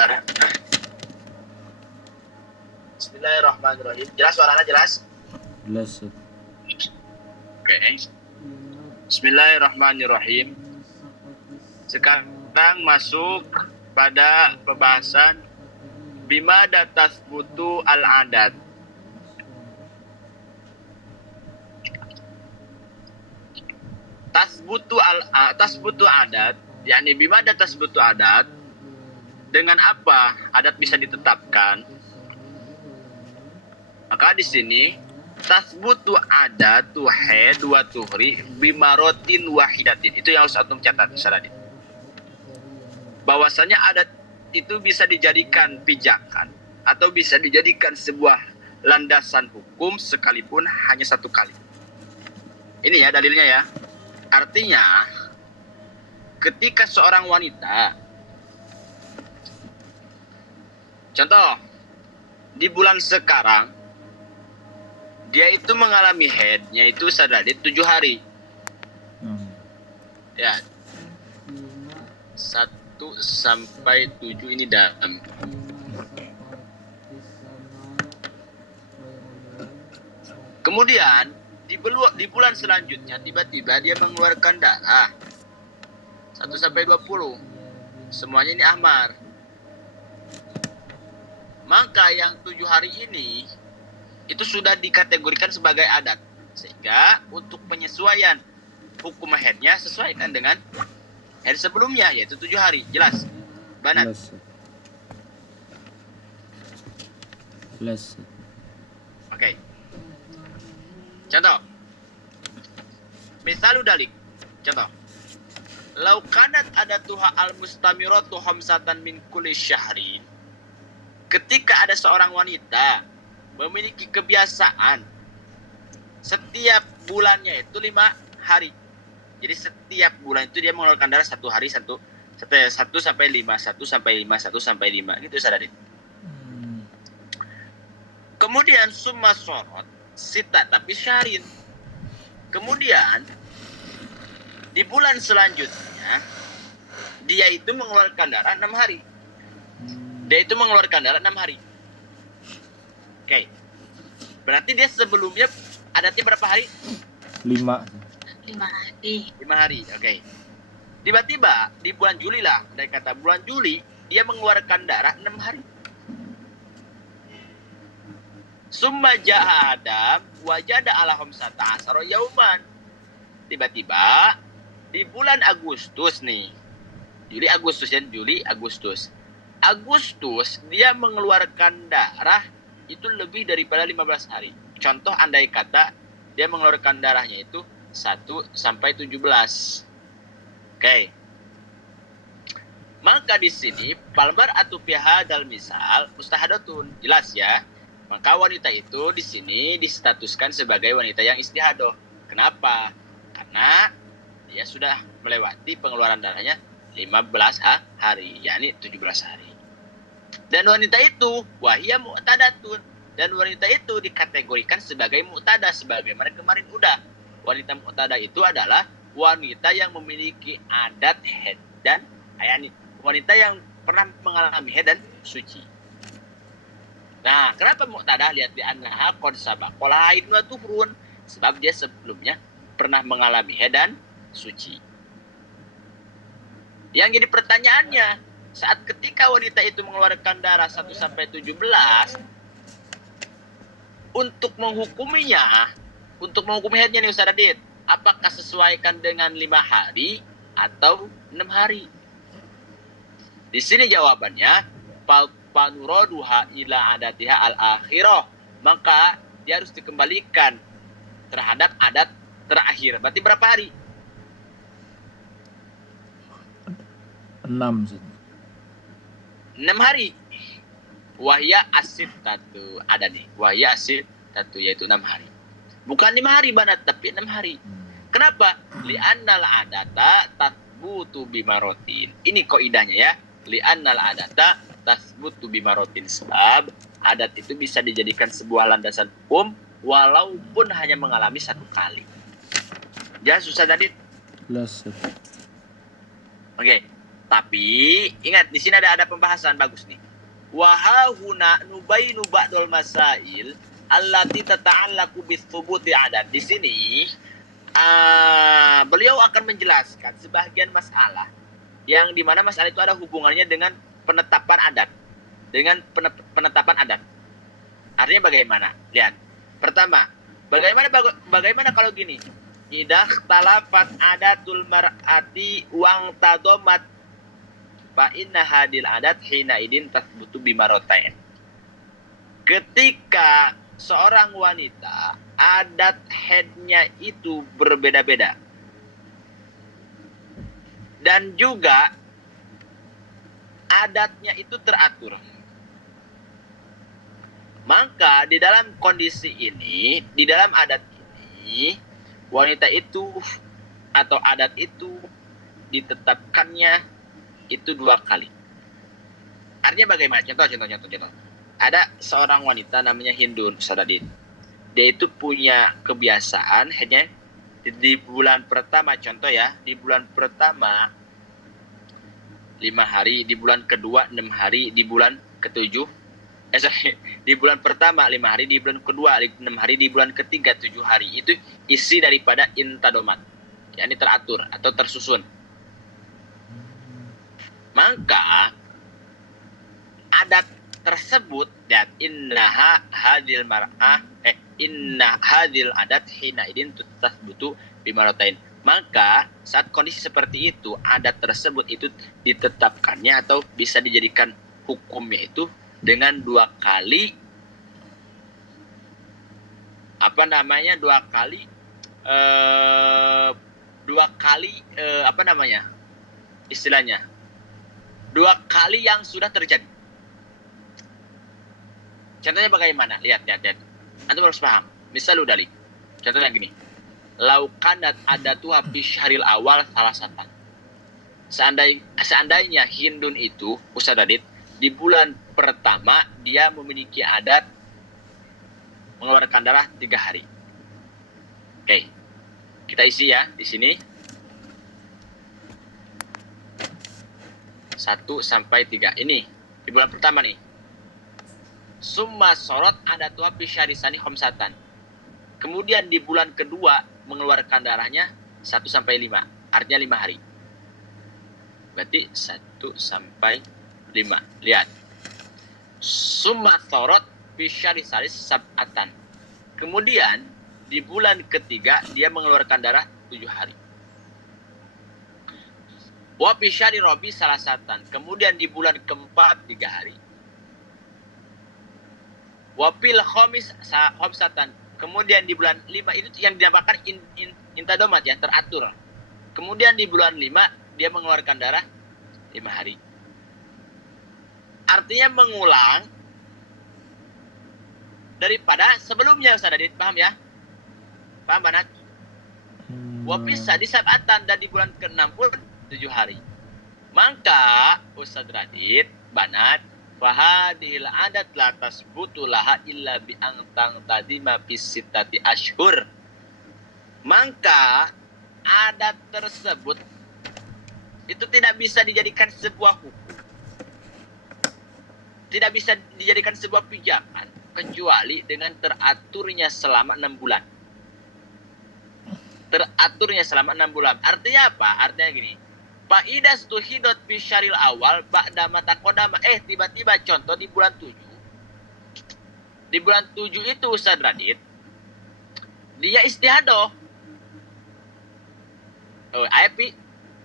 sebentar. Bismillahirrahmanirrahim. Jelas suaranya jelas? Jelas. Oke. Bismillahirrahmanirrahim. Sekarang masuk pada pembahasan bima tasbutu al-adat. Tasbutu adat, yakni bima tasbutu adat, dengan apa adat bisa ditetapkan? Maka di sini tasbutu adatu haid wa tuhri bimarotin wahidatin. Itu yang harus antum catat, Saladin. Bahwasanya adat itu bisa dijadikan pijakan atau bisa dijadikan sebuah landasan hukum sekalipun hanya satu kali. Ini ya dalilnya ya. Artinya ketika seorang wanita, contoh di bulan sekarang, dia itu mengalami haidnya itu Sadadit 7 hari. Ya, 1 sampai 7 ini dalam. Kemudian di bulan selanjutnya tiba-tiba dia mengeluarkan darah 1 sampai 20. Semuanya ini ahmar. Maka yang 7 hari ini itu sudah dikategorikan sebagai adat. Sehingga untuk penyesuaian hukum haidnya sesuaikan dengan haid sebelumnya, yaitu 7 hari. Jelas? Banat? Jelas. Oke. Contoh. Misalu dalik. Contoh. Lau kanat adatuha al-mustamiratu khamsatan min kulli syahrin. Ketika ada seorang wanita memiliki kebiasaan setiap bulannya itu 5 hari. Jadi setiap bulan itu dia mengeluarkan darah 1 hari 1 sampai 5, 1 sampai 5, 1 sampai 5 gitu Sadadit. Kemudian summa sorot sita tapi syarin. Kemudian di bulan selanjutnya dia itu mengeluarkan darah 6 hari. Dia itu mengeluarkan darah 6 hari. Oke. Berarti dia sebelumnya adatnya berapa hari? 5 hari. 5 hari. Oke. Tiba-tiba di bulan Juli lah, dari kata bulan Juli dia mengeluarkan darah 6 hari. Summa ja'a Adam wajada ala khamsata asara yauman. Tiba-tiba di bulan Agustus nih. Juli Agustus dia mengeluarkan darah itu lebih daripada 15 hari. Contoh andai kata dia mengeluarkan darahnya itu 1 sampai 17. Oke. Maka di sini palmar atau pihak dal misal mustahadatun. Jelas ya. Maka wanita itu di sini distatuskan sebagai wanita yang istihadah. Kenapa? Karena dia sudah melewati pengeluaran darahnya 15 hari, yakni 17 hari. Dan wanita itu wahia mu'tadatun. Dan wanita itu dikategorikan sebagai mu'tada, sebagaimana kemarin udah. Wanita mu'tada itu adalah wanita yang memiliki adat haid dan yakni wanita yang pernah mengalami haid dan suci. Nah, kenapa mu'tadah? Lihat di annaha qad sabaqala haidun wa tuhurun. Sebab dia sebelumnya pernah mengalami haid dan suci. Yang jadi pertanyaannya, saat ketika wanita itu mengeluarkan darah 1 sampai 17, untuk menghukumi haidnya nih Ustaz Adit, apakah sesuaikan dengan 5 hari atau 6 hari? Di sini jawabannya panuroduha ila adatiha al-akhirah. Maka dia harus dikembalikan terhadap adat terakhir. Berarti berapa hari? 6 hari. Wahya asid tatu ada nih. Wahya asid tatu yaitu 6 hari. Bukan 5 hari banat, tapi 6 hari. Kenapa? Li'annal adata tasbutu bimarotin. Ini kaidahnya ya. Li'annal adata tasbutu bimarotin. Sebab adat itu bisa dijadikan sebuah landasan hukum walaupun hanya mengalami 1 kali. Jelas susah tadi? Jelas. Oke. Tapi ingat di sini ada pembahasan bagus nih. Wahahuna nubainu ba'dul masail allati tata'allaqu bithubuti adat. Di sini beliau akan menjelaskan sebagian masalah yang dimana masalah itu ada hubungannya dengan penetapan adat. Dengan penetapan adat. Artinya bagaimana? Lihat. Pertama, bagaimana kalau gini? Idah talafat adatul mar'ati wang tadomat fa inna hadil adat hina idin tasbutu bimarotain. Ketika seorang wanita adat headnya itu berbeda-beda dan juga adatnya itu teratur, maka di dalam kondisi ini, di dalam adat ini, wanita itu atau adat itu ditetapkannya itu 2 kali. Artinya bagaimana? Contoh. Ada seorang wanita namanya Hindun, Ustadz. Dia itu punya kebiasaan hanya di bulan pertama, contoh ya, di bulan pertama 5 hari, di bulan kedua 6 hari, di bulan ketujuh di bulan pertama 5 hari, di bulan kedua 6 hari, di bulan ketiga 7 hari. Itu isi daripada intadomat, yakni teratur atau tersusun. Maka adat tersebut dan inna hadil adat hina idin tasbutu bimaratain. Maka saat kondisi seperti itu, adat tersebut itu ditetapkannya atau bisa dijadikan hukumnya itu dengan 2 kali 2 kali istilahnya 2 kali yang sudah terjadi. Contohnya bagaimana? Lihat. Antum harus paham. Misal udalik. Contohnya gini. Laukanat adatuha fi syahril awal salah satan. Seandainya Hindun itu, Ustaz Radit, di bulan pertama dia memiliki adat mengeluarkan darah 3 hari. Oke. Kita isi ya di sini. 1 sampai 3. Ini di bulan pertama nih. Summa sorot adatuha fi syarisani khamsatan. Kemudian di bulan kedua mengeluarkan darahnya 1 sampai 5. Artinya 5 hari. Berarti 1 sampai 5. Lihat. Summa sorot fi syarisalis sab'atan. Kemudian di bulan ketiga dia mengeluarkan darah 7 hari. Wa fi syari robi salasatan. Kemudian di bulan keempat 3 hari. Wapil khomis khomsatan. Kemudian di bulan 5 itu yang dinamakan intadomat ya, teratur. Kemudian di bulan 5 dia mengeluarkan darah 5 hari. Artinya mengulang daripada sebelumnya, Ustaz Adit. Paham ya? Paham Banat? Wapis di sabatan dan di bulan ke-6 pun 7 hari. Maka Ustaz Radit, Banat, fahadil adat la tasbutu laha illa bi angtang tadima fisitati ashur. Maka adat tersebut itu tidak bisa dijadikan sebuah hukum, tidak bisa dijadikan sebuah pijakan kecuali dengan teraturnya selama 6 bulan. Teraturnya selama 6 bulan. Artinya apa? Artinya gini. Fa'idas tuhidot fi syaril awal ba'da mata kodama. Tiba-tiba contoh di bulan 7. Di bulan 7 itu Ustaz Radit, dia istihadoh. Ayapi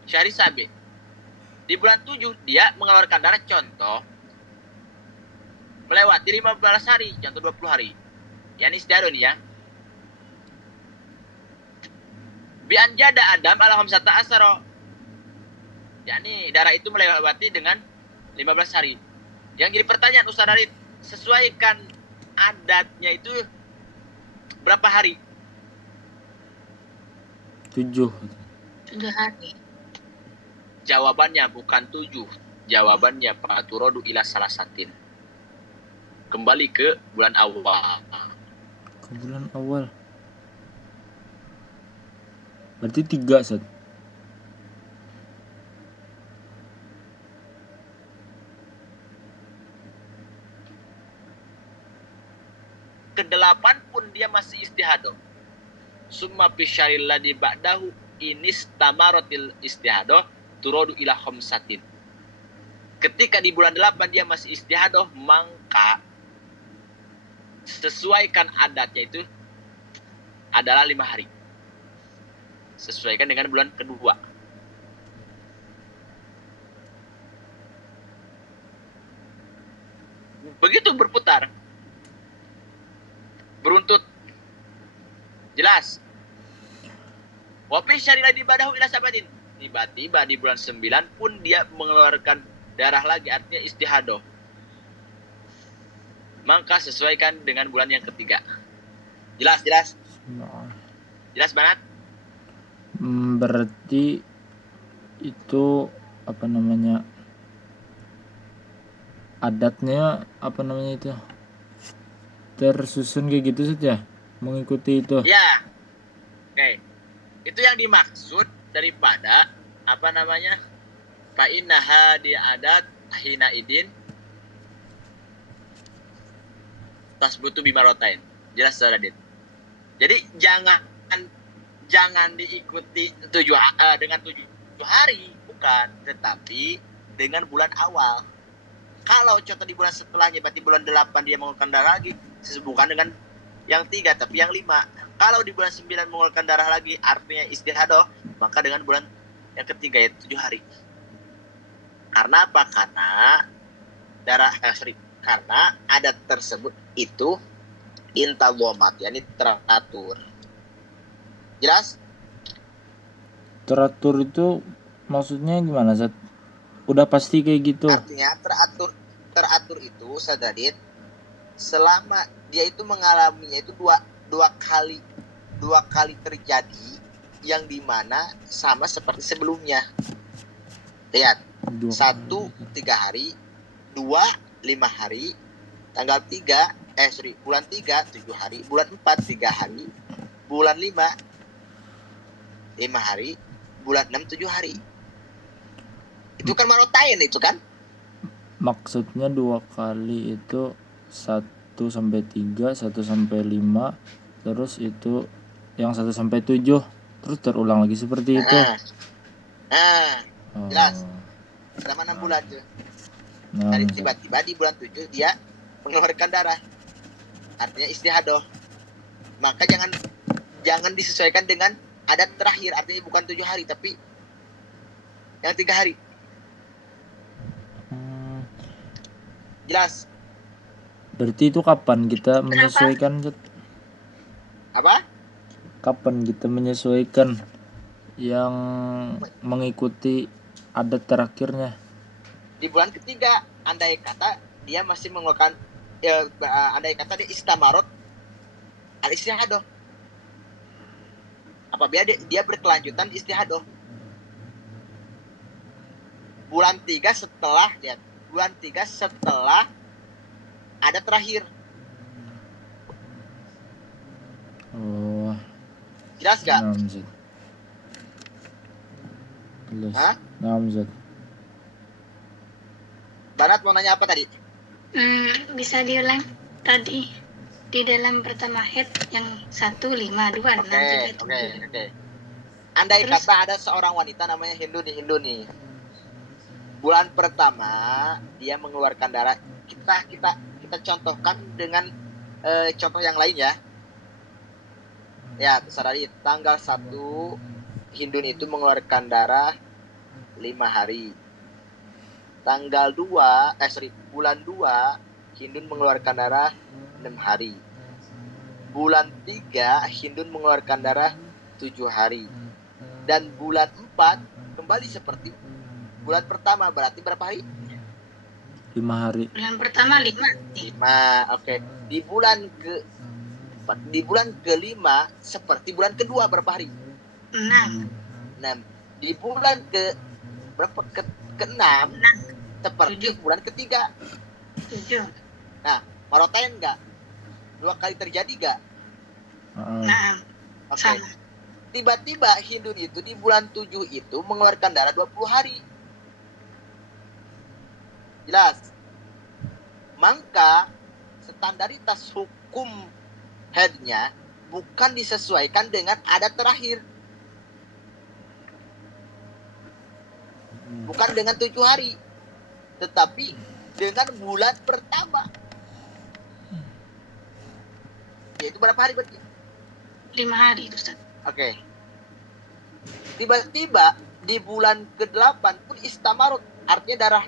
syari sabi. Di bulan 7 dia mengeluarkan darah, contoh melewati 15 hari, contoh 20 hari. Yani istihadoh nih ya. Bi anjada Adam ala khamsata asaro. yakni darah itu melewati dengan 15 hari. Yang jadi pertanyaan Ustaz Radit, sesuaikan adatnya itu berapa hari? 7 hari. Jawabannya bukan 7. Jawabannya faturodu ila salasatin. Kembali ke bulan awal. ke bulan awal. Berarti 3, Ustaz. ke-8 pun dia masih istihadah. Summa fisyaril ladzi ba'dahu inistamaratil istihadah turodu ila khamsatin. Ketika di bulan 8 dia masih istihadah, maka sesuaikan adatnya itu adalah 5 hari. Sesuaikan dengan bulan kedua. Begitu berputar. Beruntut. Jelas. Wafi syarila dibadahu ila sabatin. Tiba-tiba di bulan 9 pun dia mengeluarkan darah lagi, artinya istihadah. Maka sesuaikan dengan bulan yang ketiga. Jelas. Nah, Jelas banget? berarti itu apa namanya, adatnya apa namanya itu tersusun kayak gitu saja, mengikuti itu. Ya. Oke. Itu yang dimaksud daripada apa namanya? Fa innaha di adat hina idin tasbutu bimarotain. Jelas saudara Dit. Jadi jangan diikuti dengan 7 hari, bukan, tetapi dengan bulan awal. Kalau contoh di bulan setelahnya, berarti bulan 8 dia mengeluarkan darah lagi, bukan dengan yang 3 tapi yang 5. Kalau di bulan 9 mengeluarkan darah lagi, artinya istihadah, maka dengan bulan yang ketiga yaitu 7 hari. Karena apa? Karena adat tersebut itu intagomat, yakni teratur. Jelas? Teratur itu maksudnya gimana, Zat? Udah pasti kayak gitu. Artinya teratur itu Sadadit, selama dia itu mengalaminya itu dua kali terjadi, yang dimana sama seperti sebelumnya. Lihat, 1 3 hari, 2 5 hari, tanggal 3 bulan 3 7 hari, bulan 4 3 hari, bulan 5 hari, bulan 6 7 hari. Itu kan marotain itu kan? Maksudnya 2 kali itu 1 sampai 3, 1 sampai 5, terus itu yang 1 sampai 7, terus terulang lagi seperti itu. Jelas. Selama 6 bulan tuh. Nah, Dan tiba-tiba di bulan 7 dia mengeluarkan darah. Artinya istihadah. Maka jangan disesuaikan dengan adat terakhir, artinya bukan 7 hari tapi yang 3 hari. Jelas. Berarti itu kapan kita menyesuaikan, Zat? Apa? Kapan kita menyesuaikan yang mengikuti adat terakhirnya? Di bulan ketiga, andai kata dia masih mengeluarkan andai kata dia istamarot al istihadah. Apabila dia berkelanjutan istihadah. Bulan 3 setelah ada terakhir. Oh, Jelas gak? naam, Zat. Jelas. Hah? Naam, Zat. Banat mau nanya apa tadi? Bisa diulang tadi di dalam pertama head yang 1 5 2 6 3 7. Oke. Andai Terus? kata ada seorang wanita namanya Hindu nih. Bulan pertama dia mengeluarkan darah. Kita contohkan dengan contoh yang lain ya. Ya, sadari tanggal 1 Hindun itu mengeluarkan darah 5 hari. Tanggal 2, bulan 2 Hindun mengeluarkan darah 6 hari. Bulan 3 Hindun mengeluarkan darah 7 hari. Dan bulan 4 kembali seperti bulan pertama, berarti berapa hari? 5 hari. Bulan pertama 5. 5. Oke. Di bulan kelima seperti bulan kedua berapa hari? 6. 6. Di bulan ke-6 seperti bulan ketiga. 7. Nah, marotain enggak? 2 kali terjadi enggak? Nah, Oke. sama. Tiba-tiba Hindun itu di bulan 7 itu mengeluarkan darah 20 hari. Jelas. Maka standaritas hukum headnya bukan disesuaikan dengan adat terakhir, bukan dengan 7 hari, tetapi dengan bulan pertama. Yaitu berapa hari berarti? 5 hari itu Ustaz. Oke. Tiba-tiba di bulan ke-8 pun istamarut, artinya darah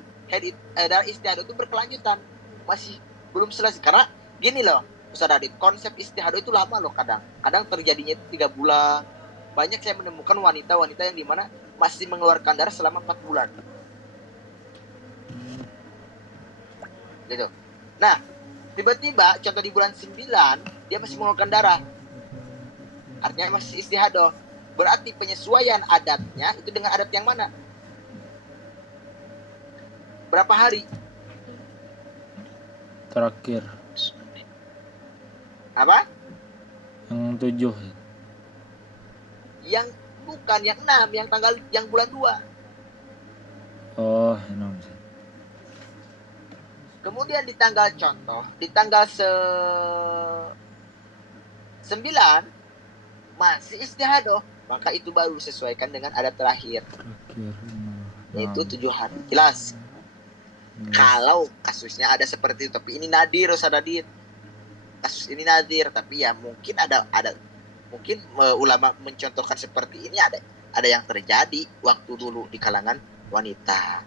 istihadah itu berkelanjutan, masih belum selesai. Karena gini loh Ustaz Adit, konsep istihadah itu lama loh, kadang terjadinya itu 3 bulan. Banyak saya menemukan wanita-wanita yang dimana masih mengeluarkan darah selama 4 bulan gitu. Nah tiba-tiba contoh di bulan 9 dia masih mengeluarkan darah, artinya masih istihadah. Berarti penyesuaian adatnya itu dengan adat yang mana? Berapa hari? Terakhir Apa? yang 7. Yang bukan yang 6, yang bulan 2. Oh, 6. Kemudian di tanggal 9 masih istihadah, maka itu baru sesuaikan dengan adat terakhir, Terakhir yaitu 7 hari. Jelas? Kalau kasusnya ada seperti itu, tapi ini nadir Ustaz Adit. Kasus ini nadir, tapi ya mungkin ada mungkin ulama mencontohkan seperti ini, ada yang terjadi waktu dulu di kalangan wanita.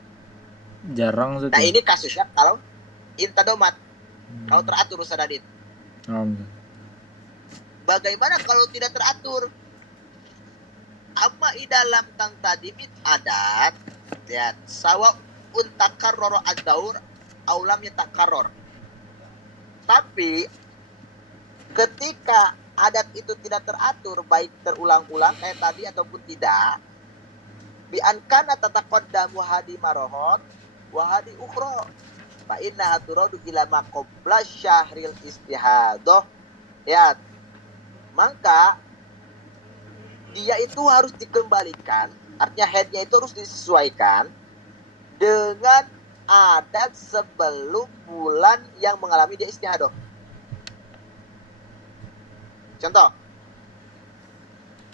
Jarang sih. Nah ini kasusnya kalau intadomat, kalau teratur Ustaz Adit. Bagaimana kalau tidak teratur? Amma idalam tang tadimit adat, ya sawa untakarror ad-daur aulam yatakarror. Tapi ketika adat itu tidak teratur, baik terulang-ulang kayak tadi ataupun tidak, bi ankana tataqaddamu hadi marohot wa hadi ukhra fa inna turadu ila ma qabla syahril istihadah, ya maka dia itu harus dikembalikan, artinya headnya itu harus disesuaikan dengan adat sebelum bulan yang mengalami dia istihadah. Contoh,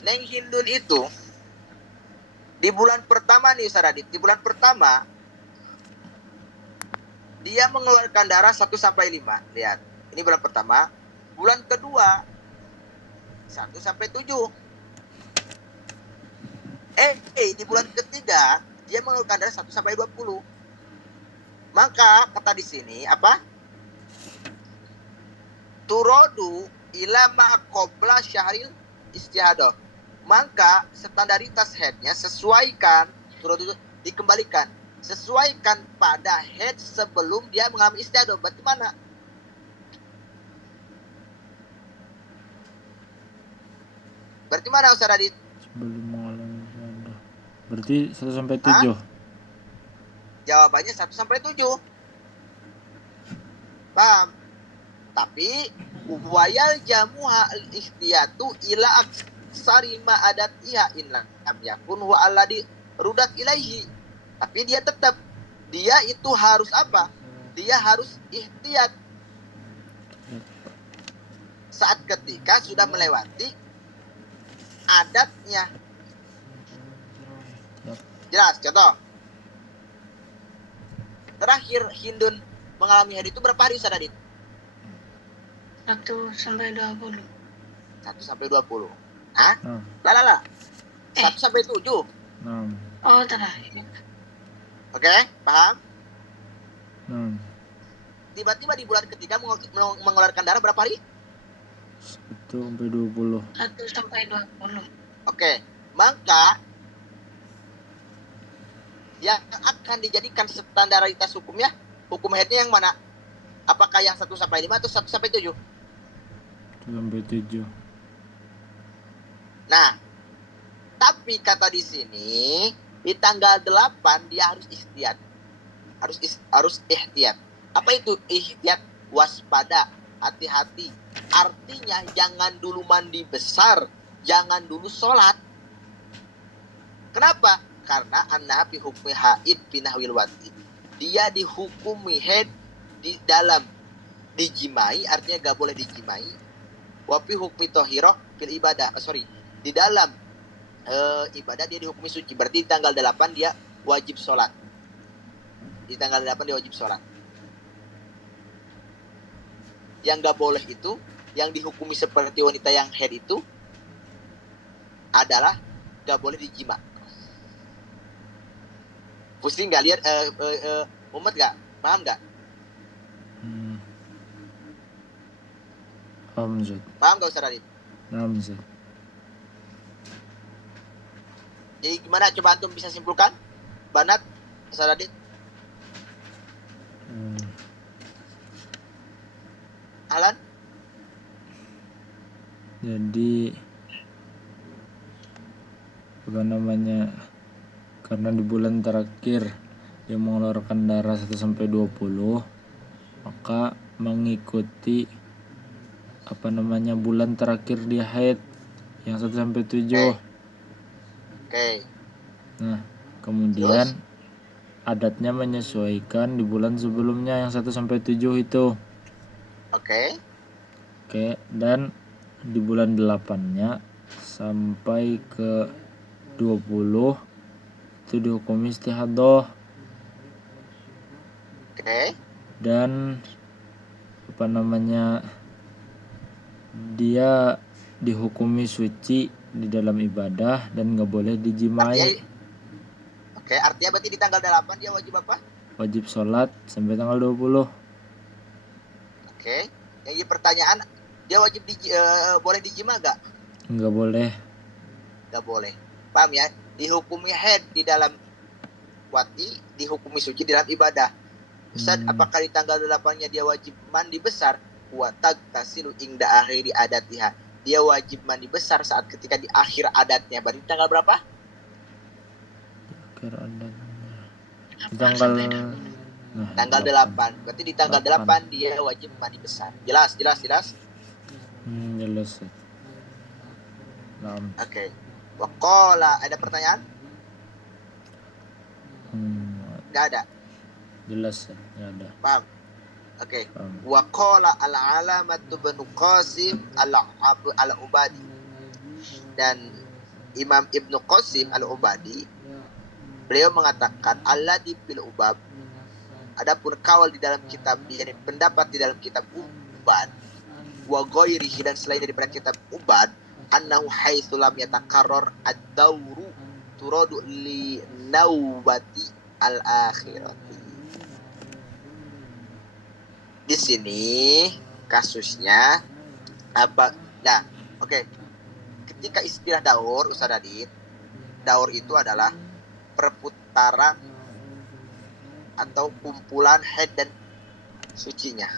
Neng Hindun itu di bulan pertama nih Ustaz Adit, di bulan pertama dia mengeluarkan darah 1-5. Lihat, ini bulan pertama. Bulan kedua 1-7. Di bulan ketiga dia mengeluarkan darah 1-20. Maka kata di sini apa? Turodu ila ma qabla syahril istihadah. Maka standaritas headnya sesuaikan, turodu dikembalikan, sesuaikan pada head sebelum dia mengalami istihadah. Berarti mana? Berarti mana Ustaz Adit? Sebelum mengalami istihadah. Berarti 1-7. Jawabannya 1-7. Paham? Tapi wayal jamuha al-ikhtiyatu ila aksari ma adat iha in lam yakun wa alladhi rudat ilaihi. Tapi dia tetap, dia itu harus apa? Dia harus ikhtiyat saat ketika sudah melewati adatnya. Jelas? Contoh, terakhir Hindun mengalami haid itu berapa hari Ustaz Adit? 1-20. 1-20. Hah? Lah. 1-7. Oh, terakhir. Oke, paham? Tiba-tiba di bulan ketiga mengeluarkan darah berapa hari? 1-20. 1-20. Oke, maka yang akan dijadikan standaritas hukumnya, hukum haidnya yang mana? Apakah yang 1-5 atau 1-7? 1-7. Nah, tapi kata di sini di tanggal 8 dia harus ihtiyat. Harus ihtiyat. Apa itu ihtiyat? Waspada, hati-hati. Artinya jangan dulu mandi besar, jangan dulu sholat. Kenapa? Karena an-nabi hukmi haid binahwil wati. Dia dihukumi haid di dalam dijimai, artinya gak boleh dijimai, Wa fi hukmi tahirah fil ibadah. Di dalam ibadah dia dihukumi suci. Berarti di tanggal 8 dia wajib sholat. Di tanggal 8 dia wajib sholat. Yang gak boleh itu, yang dihukumi seperti wanita yang haid itu adalah gak boleh dijima. Pusing gak lihat? Muhammad gak? Paham gak? Paham Zat. Paham gak Ustaz Radit? Paham Zat. Jadi gimana? Coba antum bisa simpulkan? Banat, Ustaz Radit? Alan? Jadi apa namanya, karena di bulan terakhir dia mengeluarkan darah 1 sampai 20, maka mengikuti apa namanya bulan terakhir dia haid yang 1 sampai 7. Oke. Nah, kemudian adatnya menyesuaikan di bulan sebelumnya yang 1 sampai 7 itu. Oke. Dan di bulan 8-nya sampai ke 20 itu dihukum istihadah. Oke. Dan apa namanya, dia dihukumi suci di dalam ibadah dan gak boleh dijimai. Artinya berarti di tanggal 8 dia wajib apa? Wajib sholat sampai tanggal 20. Oke. Yang jadi pertanyaan, dia wajib boleh dijima gak? Nggak boleh. Gak boleh. Paham ya? Dihukumi haid di dalam wati, dihukumi suci di dalam ibadah. Ustaz, apakah di tanggal 8-nya dia wajib mandi besar? Wa tagtasilu ingda akhiri adatiha. Dia wajib mandi besar saat ketika di akhir adatnya. Berarti tanggal berapa? Akhir adatnya. Di 8 tanggal sampai 20. Tanggal 8. Berarti di tanggal 8 dia wajib mandi besar. Jelas? Jelas. Oke. Waqala, ada pertanyaan? Enggak ada. Jelas ya, nggak ada. Paham? Oke. Paham. Wa qala al-alamatu bin Qasim al-Ubadi. Dan Imam Ibnu Qasim al-Ubadi, beliau mengatakan alladhi bil ubab, adapun kawal di dalam kitab, yakni pendapat di dalam kitab Ubad wa ghairihi, dan selain daripada kitab Ubad, annahu haitsu lam yatakarrar ad-dawru turadu li naubati al-akhirati. Di sini kasusnya apa? Nah, oke. Ketika istilah daur, Ustaz Radit, daur itu adalah perputaran atau kumpulan haid dan sucinya.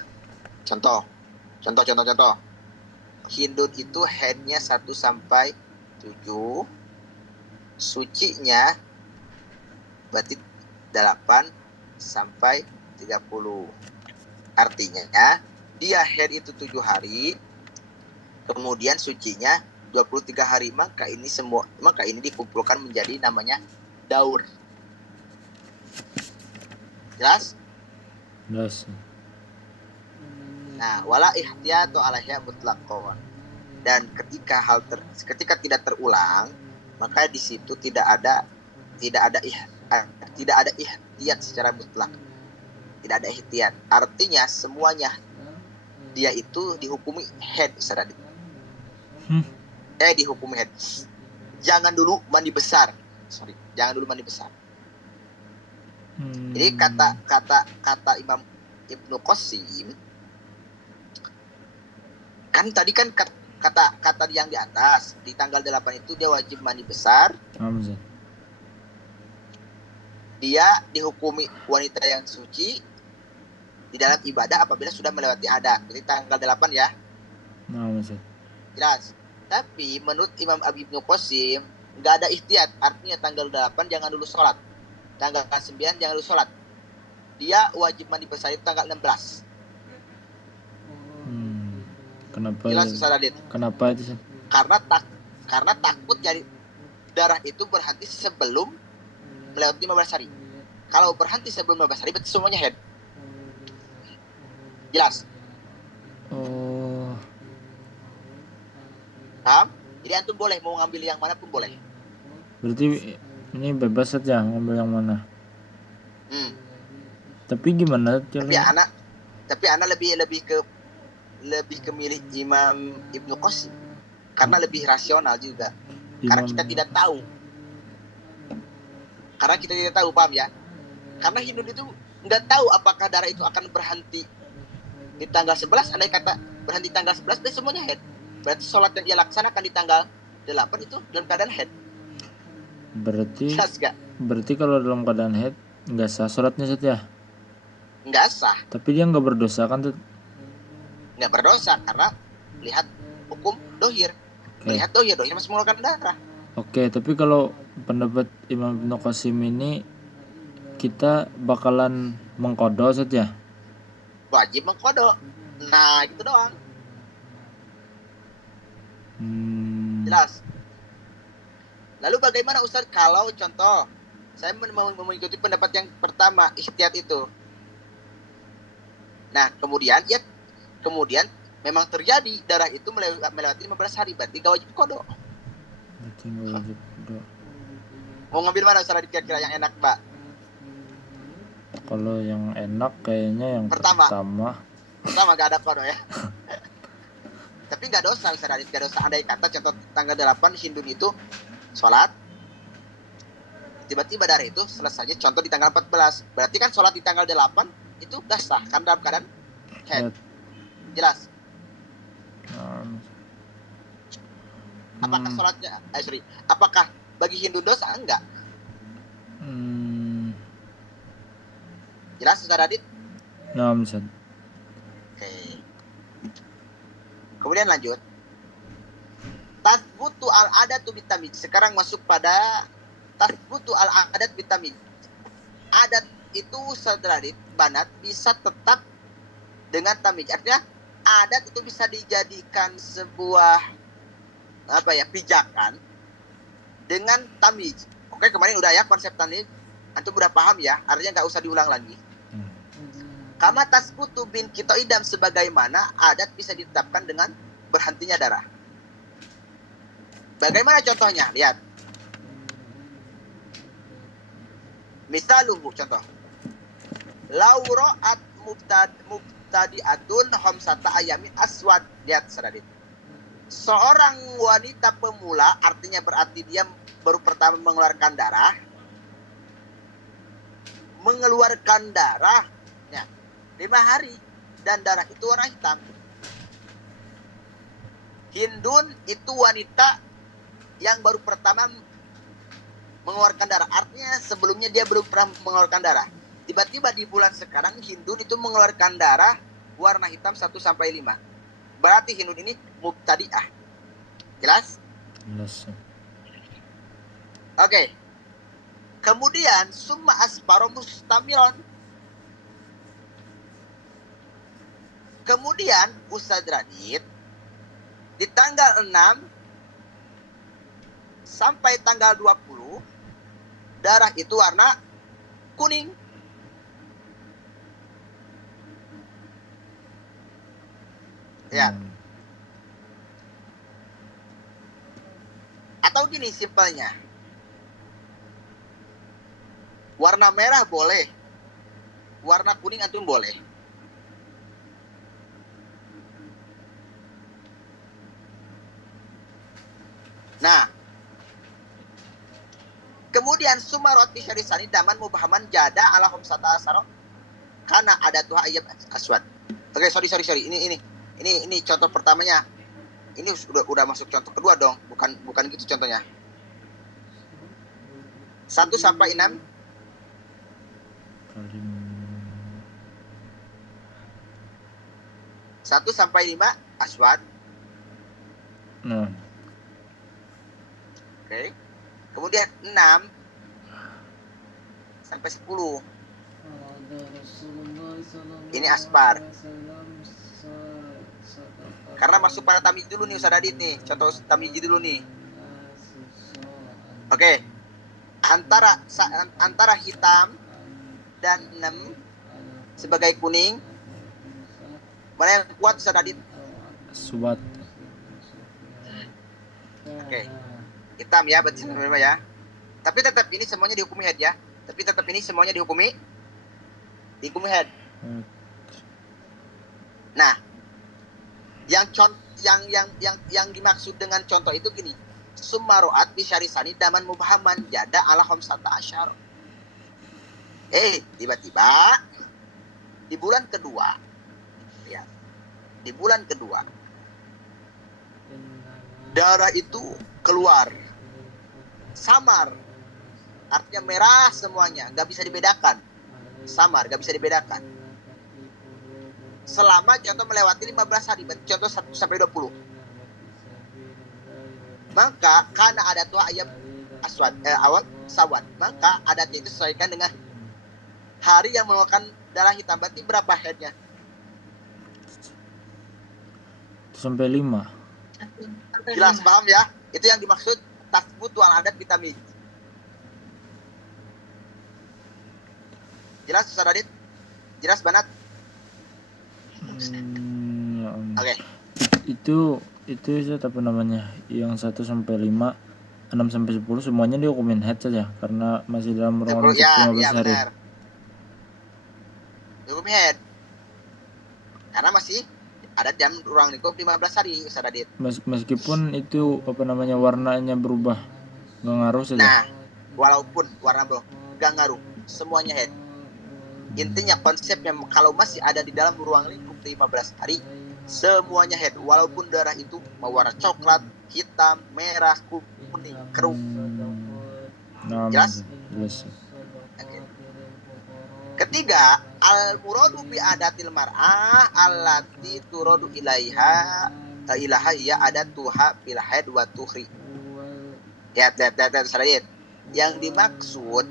Contoh. Hindun itu haidnya 1 sampai 7, sucinya berarti 8 sampai 30. Artinya dia haid itu 7 hari, kemudian sucinya 23 hari, maka ini dikumpulkan menjadi namanya daur. Jelas? Jelas. Nah, wala ihtiyatu alaiha mutlaqan. Dan ketika tidak terulang, maka di situ tidak ada ihtiyat secara mutlak. Tidak ada ihtiyat. Artinya semuanya dia itu dihukumi haid, Ustaz Radit. Dihukumi haid. Jangan dulu mandi besar. Jadi kata Imam Ibnu Qasim, kan tadi kan kata yang di atas, di tanggal 8 itu dia wajib mandi besar. Dia dihukumi wanita yang suci di dalam ibadah apabila sudah melewati adat. Jadi tanggal 8 ya. Jelas. Tapi menurut Imam Ibnu Qasim nggak ada ihtiyat. Artinya tanggal 8 jangan dulu sholat. Tanggal 9 jangan dulu sholat. Dia wajib mandi besar itu tanggal 16. Kenapa? Jelas Ustaz Radit? Kenapa itu? Karena takut jadi darah itu berhenti sebelum melewati 15 hari. Kalau berhenti sebelum 15 hari berarti semuanya haid. Jelas? Paham? Jadi antum boleh mau ngambil yang mana pun boleh. Berarti ini bebas saja ngambil yang mana. Hmm. Tapi gimana Tapi caranya? anak lebih ke milih Imam Ibnu Qasim karena lebih rasional juga. Karena Imam kita tidak tahu. Paham ya? Karena Hindun itu nggak tahu apakah darah itu akan berhenti di tanggal 11. Andai kata berhenti tanggal 11, dia semuanya head. Berarti sholat yang dia laksanakan di tanggal 8 itu dalam keadaan head. berarti Jelas gak? berarti kalau dalam keadaan head nggak sah sholatnya saja. Nggak sah. Tapi dia nggak berdosa kan tuh. Nggak berdosa karena lihat hukum dohir. Melihat dohir masih mengeluarkan darah. Oke, tapi kalau pendapat Imam Ibnu Qasim ini kita bakalan mengkodok saja. Wajib mengkodok. Nah, gitu doang. Jelas. Lalu bagaimana Ustaz kalau contoh saya mau mengikuti pendapat yang pertama, ihtiyat itu. Nah, kemudian memang terjadi darah itu melewati 15 hari, berarti gak wajib kodok. Berarti nggak wajib kodok. Mau ngambil mana Ustaz kira-kira yang enak, Mbak? Kalau yang enak kayaknya yang Pertama gak ada kodok ya. Tapi gak dosa Ustaz Radit, gak dosa. Andai kata contoh tanggal 8 Hindun itu sholat, tiba-tiba darah itu selesainya contoh di tanggal 14. Berarti kan sholat di tanggal 8 itu udah sah kan dalam keadaan head. Jelas. Apakah sholatnya apakah bagi Hindu dosa? Enggak. Jelas Ustaz Radit? Nah, Ustaz. Oke. Kemudian lanjut. Tasbutu al-adatu bitamid. Sekarang masuk pada tasbutu al-adat bitamid. Adat itu Ustaz Radit, banat bisa tetap dengan tamid. Artinya adat itu bisa dijadikan sebuah pijakan dengan tamyiz. Oke, kemarin udah ya konsep tamyiz. Antum udah paham ya, artinya nggak usah diulang lagi. Kama tasbutu bin kitoidam, sebagaimana adat bisa ditetapkan dengan berhentinya darah. Bagaimana contohnya? Lihat. Misaluhu, contoh. Lauro'at mubtadi'atun khamsata ayamin aswad. Lihat sedikit. Seorang wanita pemula, artinya berarti dia baru pertama mengeluarkan darah ya, 5 hari, dan darah itu warna hitam. Hindun itu wanita yang baru pertama mengeluarkan darah, artinya sebelumnya dia belum pernah mengeluarkan darah. Tiba-tiba di bulan sekarang Hindun itu mengeluarkan darah warna hitam 1-5. Berarti Hindun ini mubtadi'ah. Jelas? Jelas. Oke. Kemudian summa asfaro mustamiron. Kemudian Ustaz Radit di tanggal 6 sampai tanggal 20 darah itu warna kuning. Ya. Atau gini simpelnya. Warna merah boleh. Warna kuning antum boleh. Nah. Kemudian sumarot bisyadisani daman mubahaman jada ala khamsata asaro karena ada tuha ayat aswad. Oke, sorry. Ini contoh pertamanya. Ini udah masuk contoh kedua dong. Bukan gitu contohnya. 1-6 1-5 aswad. Nah. Oke. Kemudian 6 sampai 10. Ini aspar. Karena masuk pada tamyiz dulu nih Ustaz Adit nih. Contoh tamyiz dulu nih. Oke. Antara hitam dan 6 sebagai kuning. Mana yang kuat Ustaz Adit? Aswad. Oke. Hitam ya berarti sebenarnya ya. Tapi tetap ini semuanya dihukumi head ya. Tapi tetap ini semuanya dihukumi head. Nah, yang dimaksud dengan contoh itu gini. Sumaroat bisyarisani daman mubhaman jada ala khamsata asyar. Tiba-tiba di bulan kedua ya. Di bulan kedua darah itu keluar samar, artinya merah semuanya, nggak bisa dibedakan. Samar, nggak bisa dibedakan. Selama contoh melewati 15 hari, contoh 1 sampai 20. Maka karena ada tuh ayam awal sawat, maka adatnya itu sesuaikan dengan hari yang mengeluarkan darah hitam. Berarti berapa headnya? 1 sampai 5. Jelas, paham ya? Itu yang dimaksud tasbut wal adat vitamin. Jelas Ustaz Radit? Jelas Banat? Ya, Oke. Itu apa namanya? Yang 1 sampai 5, 6 sampai 10 semuanya dihukumin head saja karena masih dalam ruang lingkup 15 hari. Benar. Dihukum head. Karena masih ada dalam ruang lingkup 15 hari Ustaz Radit. Meskipun itu apa namanya warnanya berubah, nggak ngaruh saja. Nah, walaupun warna belum nggak ngaruh, semuanya head. Intinya konsepnya kalau masih ada di dalam ruang lingkup 15 hari, semuanya head. Walaupun darah itu mau warna coklat, hitam, merah, kuning, keruh. Jelas? Jelas. Okay. Ketiga, al-muradu bi adatil mar'ah allati turadu ilaiha ya adatuha fil haid wa tuhri. Lihat Sadid. Yang dimaksud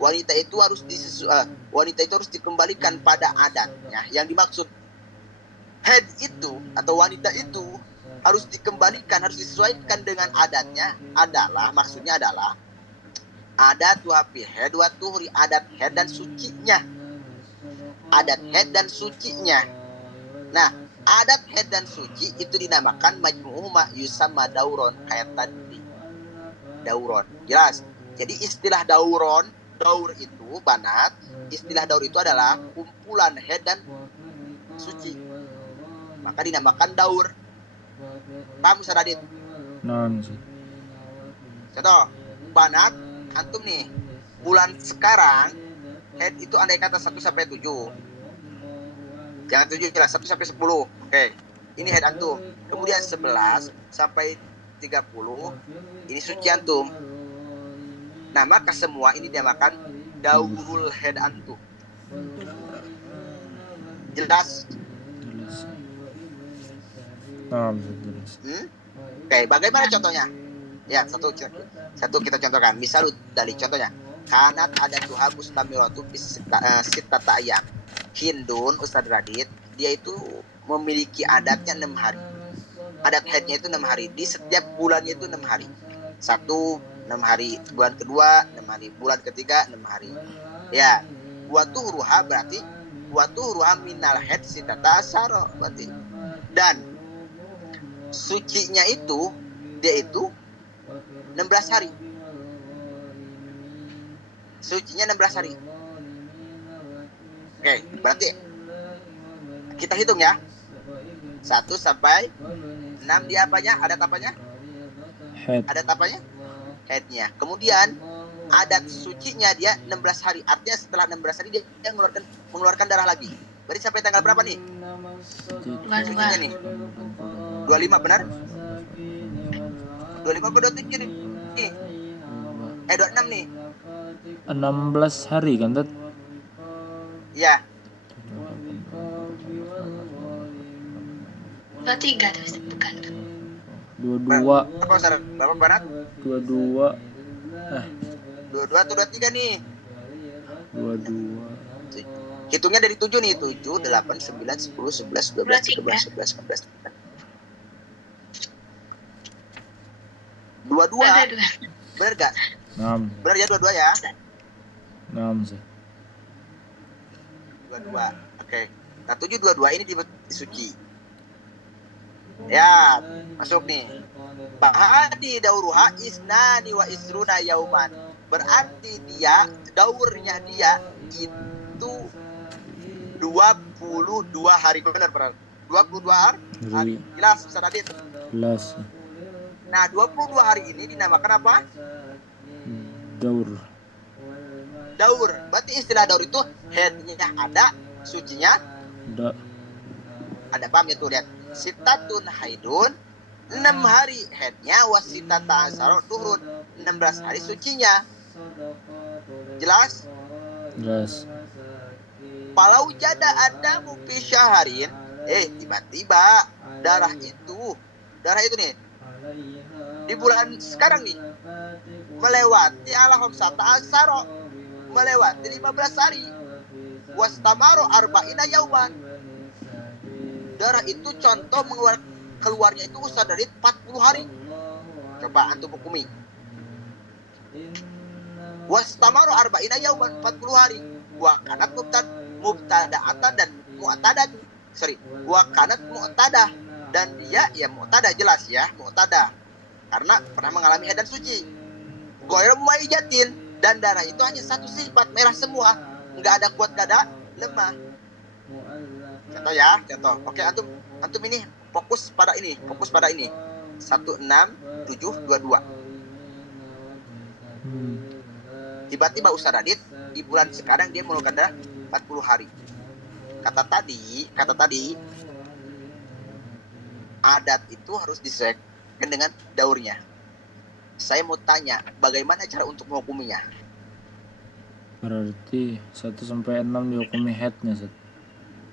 wanita itu harus dikembalikan pada adatnya. Yang dimaksud head itu atau wanita itu harus dikembalikan, harus disesuaikan dengan adatnya maksudnya adalah adat tuhafi head wa tuhri, adat head dan sucinya. Adat head dan sucinya. Nah, adat head dan suci itu dinamakan majmu'u ma yusamma dauron, kayak tadi. Dauron. Jelas. Jadi istilah daur itu Banat, istilah daur itu adalah kumpulan head dan suci. Maka dinamakan daur. Paham Ustaz Radit? Contoh, Banat, antum nih, bulan sekarang head itu andai kata 1 sampai 7. Jangan 7 jelas, 1 sampai 10. Oke. Ini head antum. Kemudian 11 sampai 30 ini suci antum. Nah, maka semua ini dinamakan daurul head antum. Jelas? Jelas. Oke, bagaimana contohnya? Ya, satu kita contohkan. Misal dari contohnya, kanat ada tuha mustamiratu sittata ayam. Hindun Ustaz Radit, dia itu memiliki adatnya 6 hari. Adat haidnya itu 6 hari. Di setiap bulannya itu 6 hari. 1 6 hari, bulan kedua 6 hari, bulan ketiga 6 hari. Ya, watuhruha berarti watuhruha minal haid sittata asyara berarti. Dan sucinya itu dia itu 16 hari. Sucinya 16 hari. Oke, berarti kita hitung ya. 1 sampai 6 dia apanya? Adat apanya? Head. Adat apanya? Headnya. Kemudian adat sucinya dia 16 hari. Artinya setelah 16 hari dia mengeluarkan darah lagi. Berarti sampai tanggal berapa nih? Sucinya nih. 25 benar? 25 ke 27 nih. 26 nih. 16 hari kan, Tat? Iya. 23 terus bukan. 22. Apa Ustaz? Berapa Barat? 22. 22 atau 23 nih? 22. Hitungnya dari 7 nih. 7, 8, 9, 10, 11, 12, 13, 14, 15. 22. Benar gak? 6. Benar ya 22 ya? 6 sih. 22. Oke. Nah 7, 22 ini di suci. Ya, masuk nih. Bahadi dauruha isnani wa isruna yauman. Berarti dia, daurnya dia itu 22 hari. Benar, 22 hari. Jelas, Ustaz Adit? Jelas. Nah, 22 hari ini dinamakan apa? Daur. Daur. Berarti istilah daur itu headnya ada, sucinya ada. Paham ya tuh, lihat. Sitatun haidun, 6 hari headnya, wasitata asaro turun, 16 hari sucinya. Jelas? Jelas. Palau jada ada mufi syaharin, tiba-tiba darah itu nih di bulan sekarang nih melewati alahum sata asaro, melewati 15 hari, wastamaro arba'ina yauman. Darah itu contoh keluarnya itu Ustaz dari 40 hari. Coba antum hukumi. Wastamaro arba'ina yauman, 40 hari. Wa kanat mubtada'atan dan mu'tadah. Wa kanat mu'tadah, dan dia ya mu'tadah, jelas ya, mu'tadah. Karena pernah mengalami haid dan suci. Ghairu mumayyizatin, dan darah itu hanya satu sifat, merah semua. Enggak ada kuat, enggak ada lemah. Contoh ya, contoh. Oke, antum ini fokus pada ini. 16/7/22. Tiba-tiba Ustaz Adit di bulan sekarang dia mengeluarkan darah 40 hari. Kata tadi adat itu harus disesuaikan dengan daurnya. Saya mau tanya, bagaimana cara untuk menghukuminya? Berarti 1 sampai 6 dihukumi headnya, Set.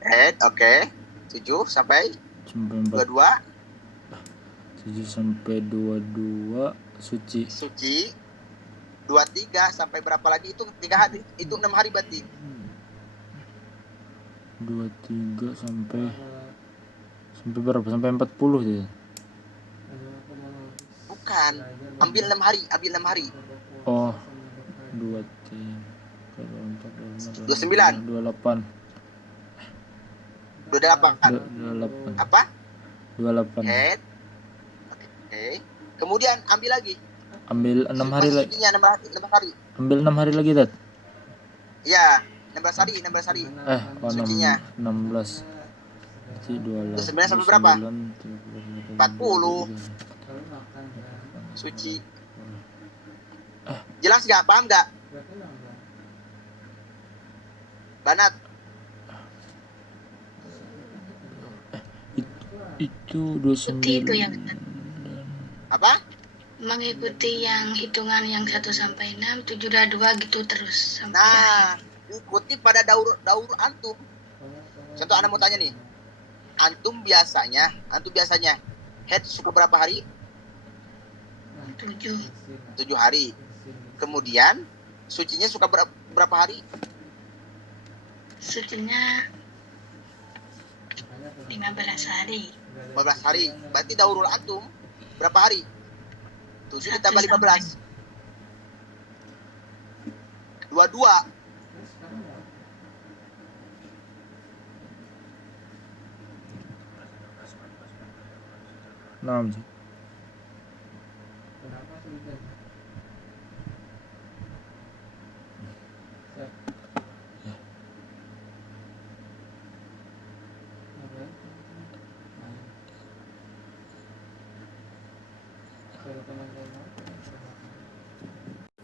Head, oke. 7 sampai 22 7 sampai 22 suci. 23 sampai berapa lagi, itu 3 hari, itu 6 hari berarti. 23 sampai berapa? Sampai 40 ya? Bukan, ambil 6 hari. Oh, 23 29 28. 28 apa? 28. Head. Oke. Kemudian ambil lagi. Ambil 6 hari lagi. 6 hari. Ambil 6 hari lagi, Dad. Iya, 16 hari. Sucinya 16. Berarti 28. 29 sampai berapa? 40. 40. Suci. Jelas nggak? Paham nggak? Banat. Itu 29. Itu yang Apa? mengikuti yang hitungan yang 1 sampai 6, 7 dan 2 gitu terus sampai Nah, akhir. ikuti pada daur antum. Contoh Anda mau tanya nih. Antum biasanya head suka berapa hari? 7. 7 hari. Kemudian sucinya suka berapa hari? Sucinya 15 hari. 15 hari. Berarti daurul antum berapa hari? 7 ditambah 15. 22. Nah,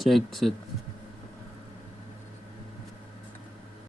cek, Set.